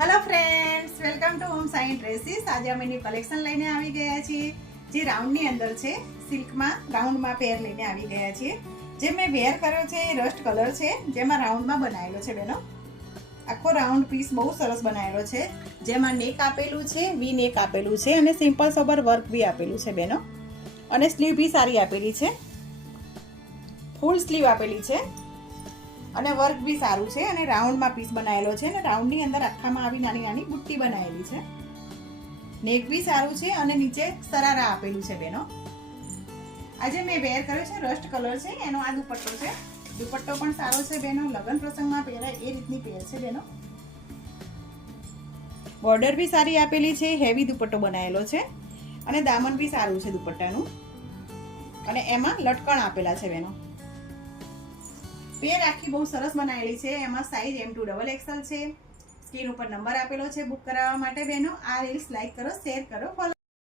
Hello friends, welcome to home sign dresses. આજે અમે new collection લઈને આવી ગયા છીએ, જે રાઉન્ડની અંદર છે. સિલ્કમાં રાઉન્ડમાં પેર લઈને આવી ગયા છીએ. જે મેં વેર કર્યો છે એ રસ્ટ કલર છે, જેમાં રાઉન્ડમાં બનાવેલો છે બેનો. આખો રાઉન્ડ પીસ બહુ સરસ બનાવેલો છે, જેમાં નેક આપેલું છે, વી નેક આપેલું છે અને સિમ્પલ સોબર વર્ક બી આપેલું છે બેનો. અને સ્લીવ બી સારી આપેલી છે, ફૂલ સ્લીવ આપેલી છે અને વર્ક બી સારું છે. અને રાઉન્ડમાં પીસ બનાવેલો છે અને રાઉન્ડની અંદર આખામાં આવી નાની નાની બુટ્ટી બનાવેલી છે. નેક બી સારું છે અને નીચે સરારા આપેલું છે બેનો. આજે મેં વેર કર્યો છે રસ્ટ કલર છે, એનો આ દુપટ્ટો છે. દુપટ્ટો પણ સારો છે બેનો, લગ્ન પ્રસંગમાં પહેરાય એ રીતની પેર છે બેનો. બોર્ડર બી સારી આપેલી છે, હેવી દુપટ્ટો બનાવેલો છે અને દામન બી સારું છે દુપટ્ટાનું. અને એમાં લટકણ આપેલા છે બેનો. પેર આખી બહુ સરસ બનાવેલી છે. એમાં સાઇઝ M2XXL છે. સ્ક્રીન ઉપર નંબર આપેલો છે બુક કરાવવા માટે બેનો. આ રીલ્સ લાઈક કરો, શેર કરો, ફોલો